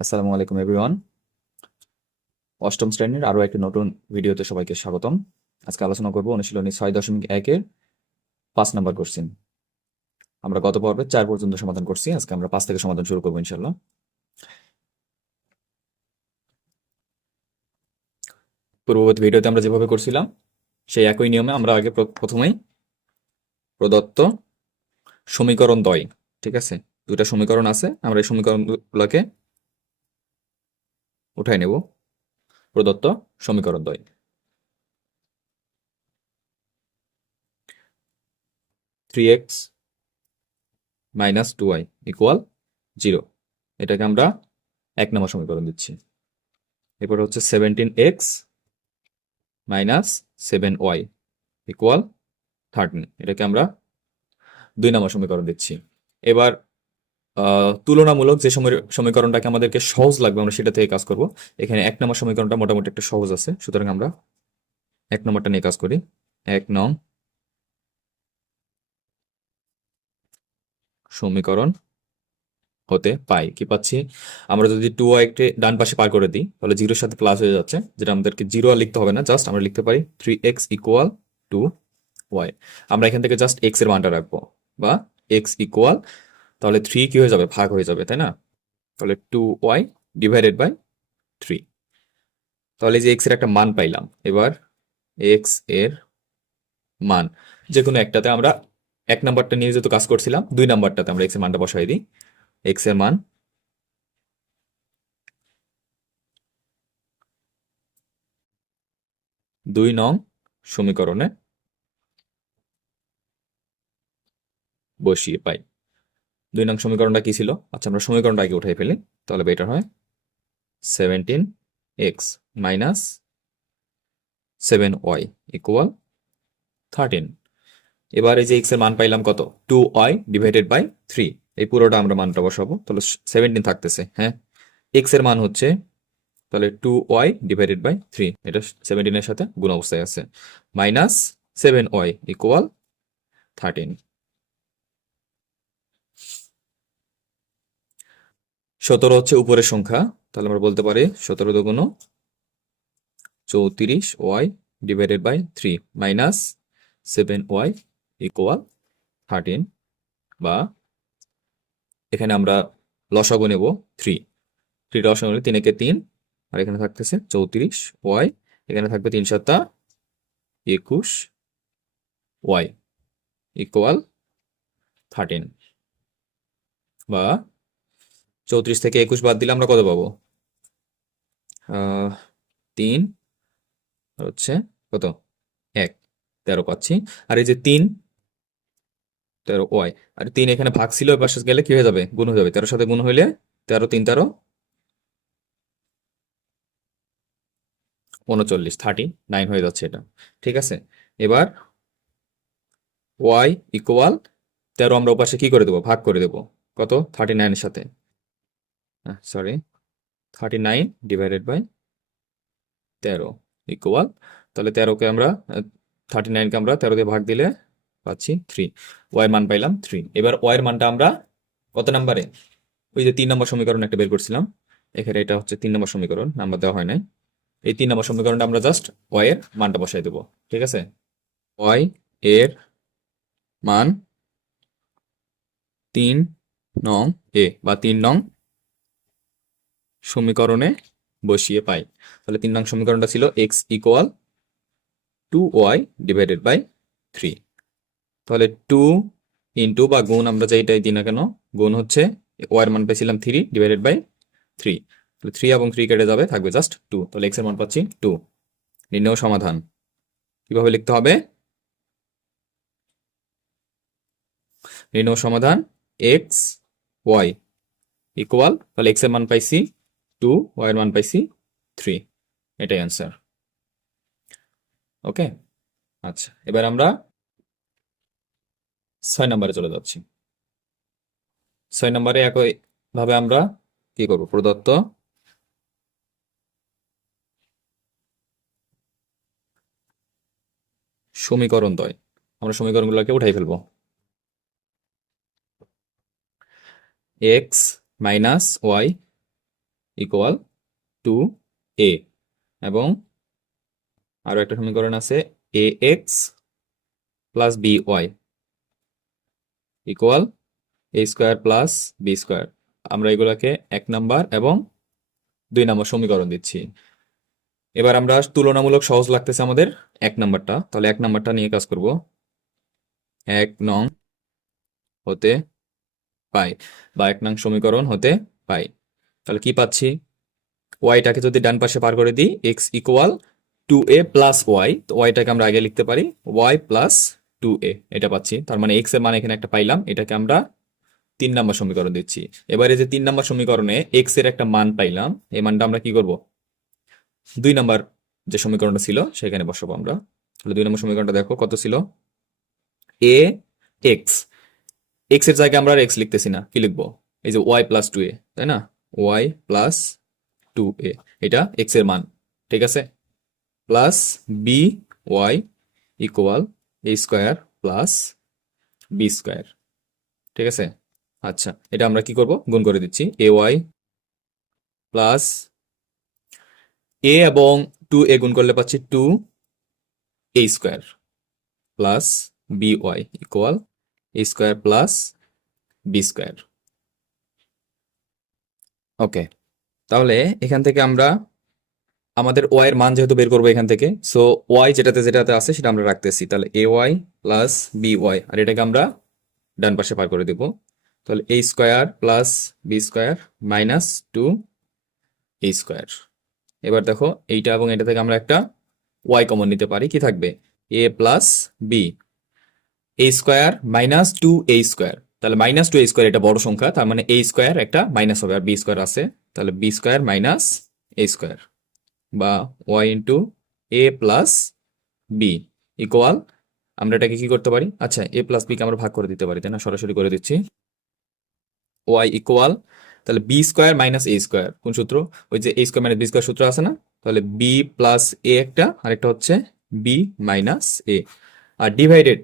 আসসালামু আলাইকুম এভরিওয়ান। অষ্টম শ্রেণীর আরো একটি নতুন ভিডিওতে সবাইকে স্বাগতম। আজকে আলোচনা করব অনুশীলনী 6.1-এর 5 নম্বর কোশ্চেন। আমরা গত পর্বে 4 পর্যন্ত সমাধান করছি, আজকে আমরা 5 থেকে সমাধান শুরু করবো ইনশাল্লাহ। পূর্ববর্তী ভিডিওতে আমরা যেভাবে করছিলাম সেই একই নিয়মে আমরা আগে প্রথমেই প্রদত্ত সমীকরণ দ্বয়, ঠিক আছে, দুইটা সমীকরণ আছে, আমরা এই সমীকরণগুলোকে উঠাই নেব। প্রদত্ত সমীকরণ দ্বয় 3x - 2y = 0, এটাকে আমরা 1 নম্বর সমীকরণ দিচ্ছি। এরপর হচ্ছে 17x - 7y = 13, এটাকে আমরা 2 নম্বর সমীকরণ দিচ্ছি। এবার তুলনামূলক যে সমীকরণটাকে আমাদেরকে সহজ লাগবে আমরা সেটা থেকে কাজ করব। এখানে 1 নম্বর সমীকরণটা মোটামুটি একটা সহজ আছে, সুতরাং আমরা 1 নম্বরটা নিয়ে কাজ করি। 1 নং সমীকরণ হতে পাই কি পাচ্ছি, আমরা যদি 2y কে ডান পাশে পার করে দিই তাহলে 0-এর সাথে প্লাস হয়ে যাচ্ছে, যেটা আমাদেরকে 0 আর লিখতে হবে না, জাস্ট আমরা লিখতে পারি 3x = 2y। আমরা এখান থেকে জাস্ট x এর মানটা রাখবো, বা x = তাহলে 3 কি হয়ে যাবে, ভাগ হয়ে যাবে, তাই না? তাহলে 2y / 3। তাহলে যে x এর একটা মান পাইলাম, এবার x এর মান যে কোনো একটাতে আমরা 1 নম্বরটা নিয়ে যেহেতু কাজ করছিলাম, 2 নম্বরটাতে আমরা x এর মানটা বসাই দিই। x এর মান 2 নং সমীকরণে বসিয়ে পাই। 2 নং সমীকরণটা কি ছিল? আচ্ছা, আমরা সমীকরণটা আগে উঠাই ফেলি, তাহলে বেটার হয়। 17x - 7y = 13। এবার এই যে x এর মান পাইলাম কত, 2y / 3, এই পুরোটা আমরা মানটা বসাবো। তাহলে 17 থাকতেছে, হ্যাঁ, x এর মান হচ্ছে তাহলে 2y / 3, এটা 17 এর সাথে গুণ অবস্থায় আছে, -7y = 13। 17 হচ্ছে উপরের সংখ্যা, তাহলে আমরা বলতে পারি 17 × 2 34y / 3 -7y = 13, বা এখানে আমরা লসাগু নেব 3। 3 লসাগু নিলে 3 একে 3, আর এখানে থাকতেছে 34y, এখানে থাকবে 3 × 7 = 21y = 13, বা 34 থেকে 21 বাদ দিলে আমরা কত পাবো? 3 হচ্ছে কত, 1, 13 পাচ্ছি। আর এই যে 3 13y, আর 3 এখানে ভাগ ছিল, এর পাশে গেলে কি হয়ে যাবে, গুণ হয়ে যাবে, 13 সাথে গুণ হইলে 13 3 13 39, 39 হয়ে যাচ্ছে এটা, ঠিক আছে। এবার y = 13 আমরা ওপাশে কি করে দেবো, ভাগ করে দেবো, কত, 39 এর সাথে, সরি, 39 / 13 = তাহলে 13কে আমরা 39কে আমরা 13 দিয়ে ভাগ দিলে পাচ্ছি 3, y এর মান পাইলাম 3। এবার y এর মানটা আমরা কত নাম্বারে, ওই যে 3 নম্বর সমীকরণ একটা বের করছিলাম, এখানে এটা হচ্ছে 3 নম্বর সমীকরণ, নাম্বার দেওয়া হয় নাই। এই 3 নম্বর সমীকরণটা আমরা জাস্ট y এর মানটা বসাই দেবো, ঠিক আছে। y এর মান 3 নং বা 3 নং সমীকরণে বসিয়ে পাই। তাহলে 3 নং সমীকরণটা ছিল x = 2y / 3। তাহলে 2 ইন্টু বা গুণ আমরা যেটাই দিই না কেন, গুণ হচ্ছে y এর মান পেয়েছিলাম 3 / 3, তাহলে 3 এবং 3 কেটে যাবে, থাকবে জাস্ট 2। তাহলে x এর মান পাচ্ছি 2। নির্ণয় সমাধান কিভাবে লিখতে হবে? নির্ণয় সমাধান x y = তাহলে x এর মান পাইছি 2, y এর মান পাইছি 3, এটাই অ্যান্সার। ওকে, আচ্ছা, এবার আমরা 6 নম্বরে চলে যাচ্ছি। 6 নম্বরে একই ভাবে আমরা কি করব, প্রদত্ত সমীকরণ দ্বয়, আমরা সমীকরণগুলোকে উঠাই ফেলবো। x - y equal to a, এবং আরো একটা সমীকরণ আছে a x plus b y equal a square plus b square. আমরা এগুলাকে 1 নাম্বার এবং 2 নাম্বার সমীকরণ দিচ্ছি। এবার আমরা তুলনামূলক সহজ লাগতেছে আমাদের 1 নাম্বারটা, তাহলে 1 নাম্বারটা নিয়ে কাজ করব। 1 নং হতে পাই, বা 1 নং সমীকরণ হতে পাই। তাহলে কি পাচ্ছি, ওয়াইটাকে যদি ডান পাশে পার করে দিই, x equal 2a plus Y, তো ওয়াইটাকে আমরা আগে লিখতে পারি ওয়াই প্লাস 2a, এটা পাচ্ছি। তার মানে এক্স এর মান এখানে একটা পাইলাম, এটাকে আমরা 3 নাম্বার সমীকরণ দিচ্ছি। এবারে যে 3 নাম্বার সমীকরণে এক্স এর একটা মান পাইলাম, এই মানটা আমরা কি করব, 2 নাম্বার যে সমীকরণটা ছিল সেখানে বসাবো আমরা। তাহলে 2 নম্বর সমীকরণটা দেখো কত ছিল, এ এক্স, এক্স এর জায়গায় আমরা আর এক্স লিখতেছি না, কি লিখবো, এই যে ওয়াই প্লাস 2a, তাই না, ওয়াই প্লাস 2a, এটা এক্স এর মান, ঠিক আছে, plus b y equal a square plus b square, ঠিক আছে। আচ্ছা, এটা আমরা কি করব, গুণ করে দিচ্ছি, এ ওয়াই প্লাস এ এবং 2a গুণ করলে পাচ্ছি 2a square plus b y equal a square plus b square. Okay, তাহলে এখান থেকে আমরা আমাদের ওয়াই এর মান যেহেতু বের করবো এখান থেকে, সো ওয়াই যেটাতে যেটাতে আছে সেটা আমরা রাখতেছি, তাহলে a y plus b y, আর এটাকে আমরা ডান পাশে পার করে দেব। তাহলে a square plus b square minus 2a square. এবার দেখো এইটা এবং এটা থেকে আমরা একটা ওয়াই কমন নিতে পারি, কি থাকবে, a plus B, A square minus 2a square, তাহলে মাইনাস 2a স্কোয়ার এটা বড় সংখ্যা, তার মানে এ স্কোয়ার একটা মাইনাস হবে, আর বি স্কোয়ার আছে, তাহলে বি স্কোয়ার মাইনাস এ স্কোয়ার, বা ওয়াই ইন্টু এ প্লাস বি ইকুয়াল, আমরা এটাকে কি করতে পারি, আচ্ছা এ প্লাস বি কে আমরা ভাগ করে দিতে পারি, তাই না, সরাসরি করে দিচ্ছি, ওয়াই ইকুয়াল, তাহলে বি স্কোয়ার মাইনাস এ স্কোয়ার, কোন সূত্র, ওই যে এ স্কোয়ার মাইনাস বি স্কোয়ার সূত্র আছে না, তাহলে বি প্লাস এ একটা, আরেকটা হচ্ছে বি মাইনাস এ, আর ডিভাইডেড,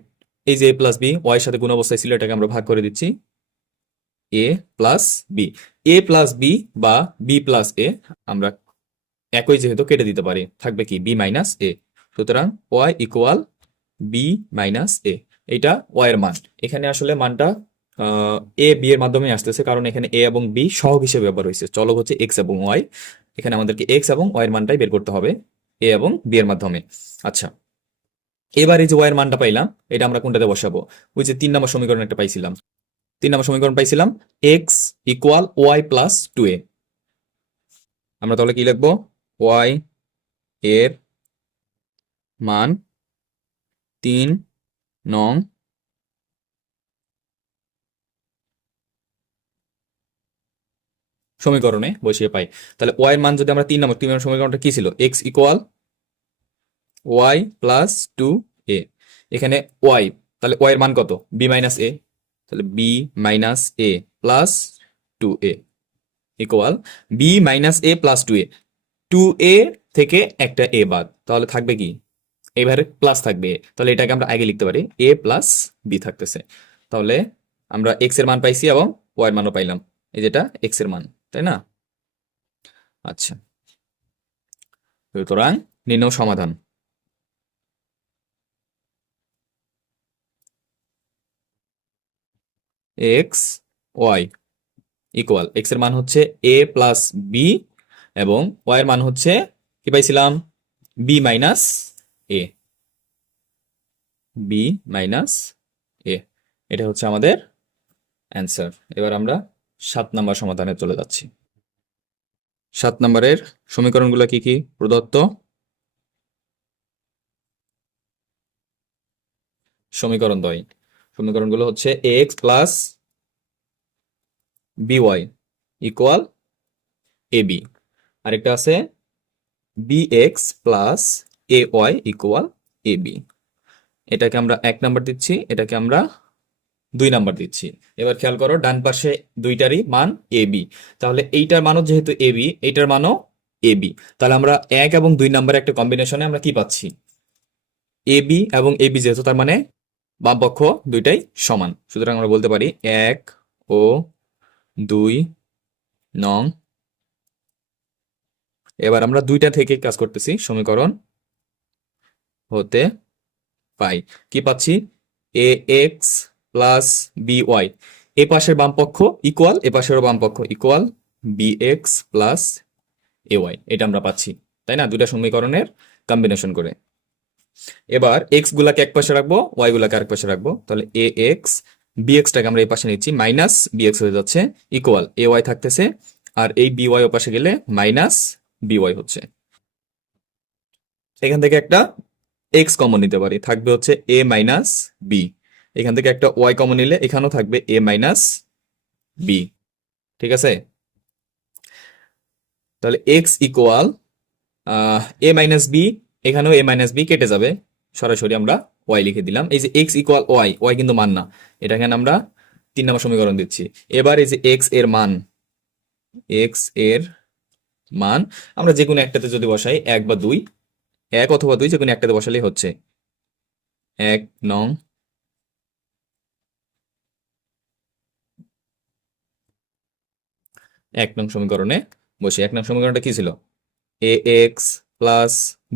এই যে এ প্লাস বি ওয়াই এর সাথে গুণ অবস্থায় ছিল, এটাকে আমরা ভাগ করে দিচ্ছি, এ প্লাস বি, এ প্লাস বি বা বি প্লাস এ আমরা একই যেহেতু কেটে দিতে পারি, থাকবে কি বি মাইনাস এ, সুতরাং ওয়াই ইকুয়াল বি মাইনাস এ, এটা ওয়াই এর মান। এখানে আসলে মানটা এ বি এর মাধ্যমে আসতেছে, কারণ এখানে এ এবং বি সহগ হিসেবে ব্যবহার হয়েছে, চলক হচ্ছে এক্স এবং ওয়াই, এখানে আমাদেরকে এক্স এবং ওয়াই এর মানটাই বের করতে হবে এ এবং বি এর মাধ্যমে। আচ্ছা, এবার এই যে ওয়াই এর মানটা পাইলাম, এটা আমরা কোনটাতে বসাবো, ওই যে 3 নম্বর সমীকরণ একটা পাইছিলাম, 3 নম্বর সমীকরণ পাইছিলাম x equal Y plus 2a, আমরা তাহলে কি লিখবো, ওয়াই এর মান 3 নং সমীকরণে বসিয়ে পাই। তাহলে ওয়াই এর মান যদি আমরা 3 নম্বর সমীকরণটা কি ছিল, x equal Y plus 2a, এখানে ওয়াই, তাহলে ওয়াই এর মান কত, বি মাইনাস এ, তাহলে b minus a plus 2a equal b minus a plus 2a, 2a থেকে একটা এ বাদ, তাহলে থাকবে কি, এবারে প্লাস থাকবে, তাহলে এটাকে আমরা আগে লিখতে পারি এ প্লাস বি থাকতেছে। তাহলে আমরা এক্স এর মান পাইছি এবং ওয়াই এর মানও পাইলাম, এই যেটা এক্স এর মান, তাই না। আচ্ছা, সুতরাং নির্ণয় সমাধান, এক্স ওয়াই ইকুয়াল, এক্স এর মান হচ্ছে এ প্লাস বি এবং ওয়াই এর মান হচ্ছে কি পাইছিলাম, B minus a, B minus এ, এটা হচ্ছে আমাদের অ্যান্সার। এবার আমরা 7 নাম্বার সমাধানে চলে যাচ্ছি। 7 নম্বরের সমীকরণগুলো কি কি প্রদত্ত, সমীকরণ দ্বয়, সমীকরণগুলো হচ্ছে x plus b y equal a b, আরেকটা আছে b x plus a y equal a b, এটাকে আমরা 1 নাম্বার দিচ্ছি, এটাকে আমরা 2 নাম্বার দিচ্ছি। এবার খেয়াল করো ডান পাশে দুইটারই মান এ বি, তাহলে এইটার মানও যেহেতু এ বি, এইটার মানও এ বি, তাহলে আমরা 1 এবং 2 নাম্বারের একটা কম্বিনেশনে আমরা কি পাচ্ছি, এ বি এবং এ বি যেহেতু, তার মানে বাম পক্ষ দুইটাই সমান, সুতরাং আমরা বলতে পারি 1 ও 2 নং এবার আমরা দুইটা থেকে কাজ করতেছি, সমীকরণ হতে পাই কি পাচ্ছি, এ এক্স প্লাস বি ওয়াই, এ পাশের বাম পক্ষ ইকুয়াল এ পাশের বাম পক্ষ equal b x plus a Y, এটা আমরা পাচ্ছি, তাই না, দুইটা সমীকরণের কম্বিনেশন করে। এবার এক্স গুলাকে এক পাশে রাখবো, ওয়াই গুলাকে আরেক পাশে রাখবো, তাহলে এ এক্স বি এক্সটাকে আমরা এই পাশে নিচ্ছি, মাইনাস বি এক্স হয়ে যাচ্ছে ইকুয়াল এ ওয়াই থাকতেছে, আর এই বি ওয়াই ও পাশে গেলে মাইনাস বি ওয়াই হচ্ছে। এখান থেকে একটা এক্স কমন নিতে পারি, থাকবে হচ্ছে এ মাইনাস বি। এখান থেকে একটা ওয়াই কমন নিলে এখানেও থাকবে এ মাইনাস বি। ঠিক আছে, তাহলে এক্স ইকুয়াল এ মাইনাস বি, এখানেও এ মাইনাস বি কেটে যাবে, সরাসরি আমরা ওয়াই লিখে দিলাম। এই যে এক্স ইকুয়াল ওয়াই, ওয়াই কিন্তু মান না, এটা এখানে আমরা 3 নম্বর সমীকরণ দিচ্ছি। এবার এই যে এক্স এর মান, এক্স এর মান আমরা যে কোনো একটাতে যদি বসাই, 1 বা 2, 1 অথবা 2 যে কোনো একটাতে বসালেই হচ্ছে। 1 নং 1 নং সমীকরণে বসি। 1 নং সমীকরণটা কি ছিল, a x plus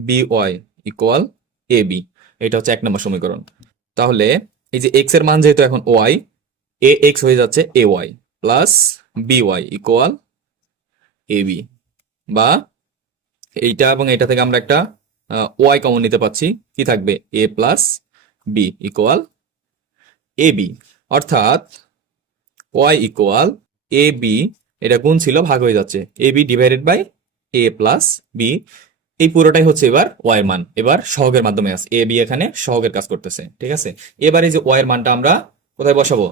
b y equal a b, এটা হচ্ছে 1 নম্বর সমীকরণ। তাহলে এই যে এক্স এর মান যেহেতু এখন ওয়াই, এ এক্স হয়ে যাচ্ছে a y plus b y equal a b, বা এইটা এবং এটা থেকে আমরা একটা ওয়াই কমন নিতে পাচ্ছি, কি থাকবে a plus b equal a b, অর্থাৎ ওয়াই ইকুয়াল এ বি, এটা গুণ ছিল ভাগ হয়ে যাচ্ছে, a b divided by a plus b, এই পুরোটাই হচ্ছে এবার ওয়াই এর মান। এবার সহগের মাধ্যমে আছে, এ বি এখানে সহগের কাজ করতেছে। ঠিক আছে, এবার এই যে ওয়াই এর মানটা আমরা কোথায় বসাবো,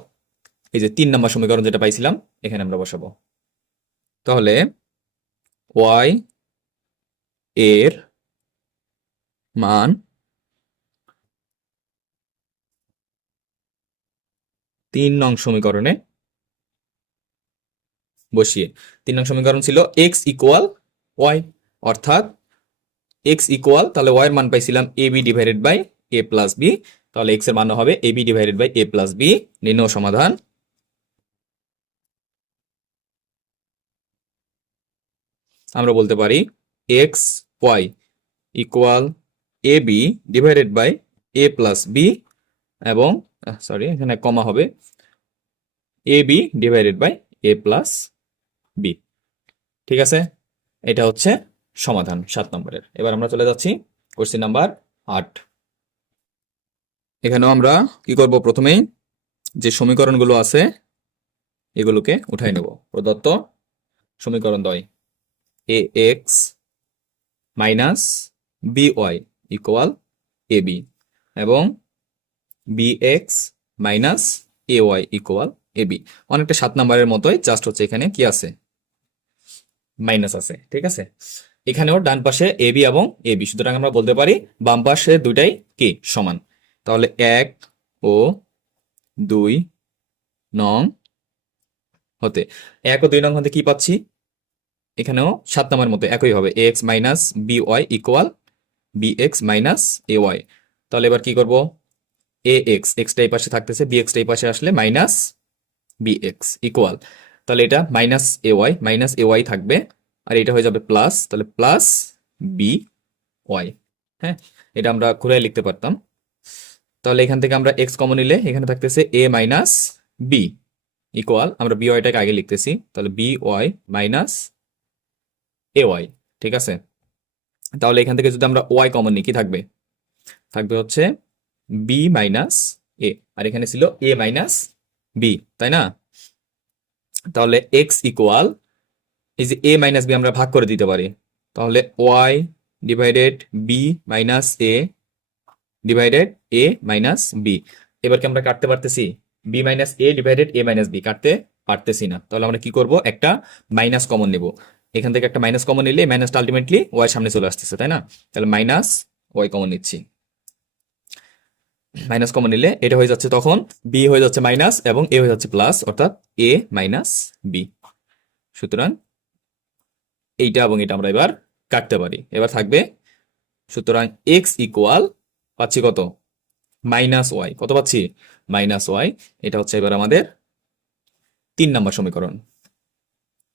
এই যে 3 নম্বর সমীকরণ যেটা পাইছিলাম এখানে আমরা বসাবো। তাহলে ওয়াই এর মান 3 নং সমীকরণে বসিয়ে, 3 নং সমীকরণ ছিল এক্স ইকুয়াল ওয়াই, অর্থাৎ এক্স ইকুয়াল, তাহলে ওয়াই এর মান পাইছিলাম a b divided by a plus b, তাহলে এক্স এর মান হবে a b divided by a plus b. নির্ণয় সমাধান, আমরা বলতে পারি x y equal a b divided by a plus b, এবং সরি এখানে কমা হবে, a b divided by a plus b. ঠিক আছে, এটা হচ্ছে সমাধান 7 নম্বরের। এবার আমরা চলে যাচ্ছি কোশ্চেন নাম্বার 8। এখানেও আমরা কি করব, প্রথমেই যে সমীকরণগুলো আছে এগুলোকে উঠাই নেব। প্রদত্ত সমীকরণ দ্বয় a x minus b y equal a b, এবং b x minus a y equal a b, অনেকটা 7 নম্বরের মতোই, জাস্ট হচ্ছে এখানে কি আছে, মাইনাস আছে। ঠিক আছে, এখানেও ডান পাশে এ বি এবং এ বি, সুতরাং আমরা বলতে পারি বাম পাশে দুইটাই কি সমান। তাহলে 1 ও 2 নং হতে, 1 ও 2 নং হতে কি পাচ্ছি, এখানেও 7 নম্বরের মতো একই হবে, a x minus b y equal b x minus a y. তাহলে এবার কি করব, এ এক্স, এক্সটা এই পাশে থাকতেছে, বি এক্সটা এই পাশে আসলে মাইনাস বি এক্স ইকুয়াল, তাহলে এটা মাইনাস এ ওয়াই থাকবে, আর এটা হয়ে যাবে প্লাস, তাহলে প্লাস বি ওয়াই। হ্যাঁ, এটা আমরা ঘুরাই লিখতে পারতাম। তাহলে এখান থেকে আমরা এক্স কমন নিলে এখানে থাকতেছে এ মাইনাস বি ইকুয়াল, আমরা বি ওয়াইটাকে আগে লিখতেছি, তাহলে B Y minus a Y. ঠিক আছে, তাহলে এখান থেকে যদি আমরা ওয়াই কমন নিই কি থাকবে, থাকবে হচ্ছে বি মাইনাস এ, আর এখানে ছিল এ মাইনাস বি, তাই না। তাহলে এক্স ইকুয়াল, এই যে এ মাইনাস বি আমরা ভাগ করে দিতে পারি, তাহলে ওয়াই ডিভাইডেড বি মাইনাস এ ডিভাইডেড এ মাইনাস বি। এবার কি আমরা কাটতে পারতেছি, বি মাইনাস এ ডিভাইডেড এ মাইনাস বি কাটতে পারতেছি না, তাহলে আমরা কি করব, একটা মাইনাস কমন নেব, এখান থেকে একটা মাইনাস কমন নিলে মাইনাসটা আলটিমেটলি ওয়াই সামনে চলে আসতেছে, তাই না। তাহলে মাইনাস ওয়াই কমন নিচ্ছি, মাইনাস কমন নিলে এটা হয়ে যাচ্ছে তখন বি হয়ে যাচ্ছে মাইনাস এবং এ হয়ে যাচ্ছে প্লাস, অর্থাৎ এ মাইনাস বি। সুতরাং এইটা এবং এটা আমরা এবার কাটতে পারি, এবার থাকবে, সুতরাং এক্স ইকুয়াল পাচ্ছি কত, মাইনাস ওয়াই, কত পাচ্ছি, মাইনাস ওয়াই। এটা হচ্ছে এবার আমাদের 3 নম্বর সমীকরণ।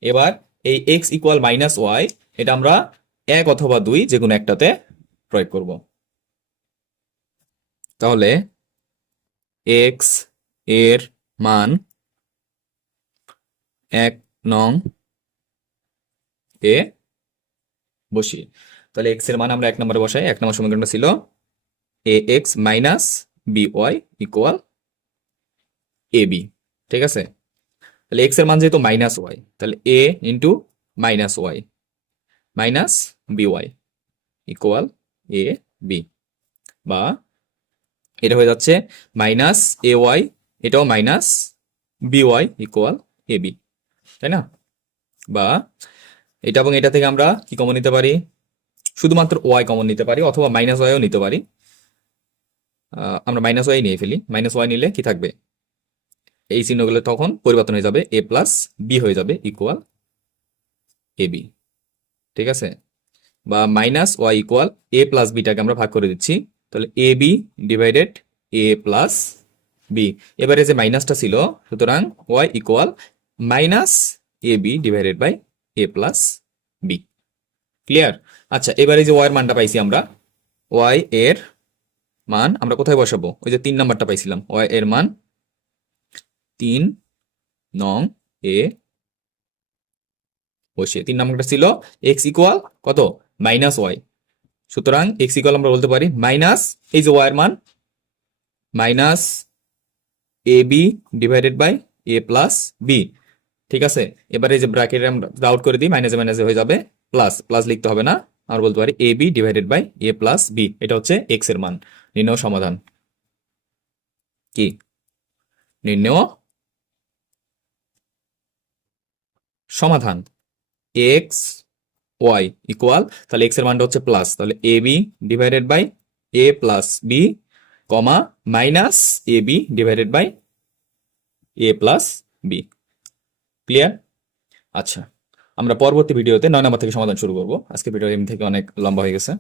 এবার এই এক্স ইকুয়াল মাইনাস ওয়াই, এটা আমরা 1 অথবা 2 যে কোনো একটাতে প্রয়োগ করব। তাহলে x এর মান 1 নং এ বসি। তাহলে x এর মান আমরা 1 নম্বরে বসাই। 1 নম্বর সমীকরণটা ছিল ax minus by equal ab। ঠিক আছে, তাহলে x এর মান যেহেতু মাইনাস ওয়াই, তাহলে a into minus y minus by equal a b, বা এটা হয়ে যাচ্ছে মাইনাস এ ওয়াই, এটাও minus by equal a b, তাই না? বা এটা এবং এটা থেকে আমরা কি কমন নিতে পারি? শুধুমাত্র ওয়াই কমন নিতে পারি, অথবা মাইনাস ওয়াইও নিতে পারি। আমরা মাইনাস ওয়াই নিয়ে ফেলি। মাইনাস ওয়াই নিলে কি থাকবে? এই চিহ্নগুলো তখন পরিবর্তন হয়ে যাবে, এ প্লাস বি হয়ে যাবে ইকুয়াল এ বি। ঠিক আছে, বা minus y equal a plus বিটাকে আমরা ভাগ করে দিচ্ছি, তাহলে a b divided a plus b. এবারে যে মাইনাসটা ছিল, সুতরাং y equal minus a b divided by a plus b. Clear? আচ্ছা, এবারে যে ওয়াই এর মানটা পাইছি আমরা, ওয়াই এর মান আমরা কোথায় বসাবো? ওই যে 3 নাম্বারটা পাইছিলাম, ওয়াই এর মান 3 নং এ বসিয়ে। 3 নাম্বারটা ছিল এক্স ইকুয়াল কত? Minus y. সুতরাং এক্স ইকুয়াল আমরা বলতে পারি মাইনাস, এই যে ওয়াই এর মান minus a b divided by a plus b. ঠিক আছে, এবারে এই যে ব্র্যাকেটে আমরা আউট করে দিই, মাইনাসে মাইনাসে হয়ে যাবে প্লাস। প্লাস লিখতে হবে না, আমরা বলতে পারি a b divided by a plus b. এটা হচ্ছে এক্স এর মান। নির্ণয় সমাধান কি? নির্ণয় সমাধান এক্স ওয়াই ইকুয়াল, তাহলে এক্স এর মানটা হচ্ছে প্লাস, তাহলে a b divided by a plus b, comma minus a b divided by a plus b. Clear? আচ্ছা, আমরা পরবর্তী ভিডিওতে 9 নম্বর থেকে সমাধান শুরু করব। আজকে ভিডিও এমনি থেকে অনেক লম্বা হয়ে গেছে।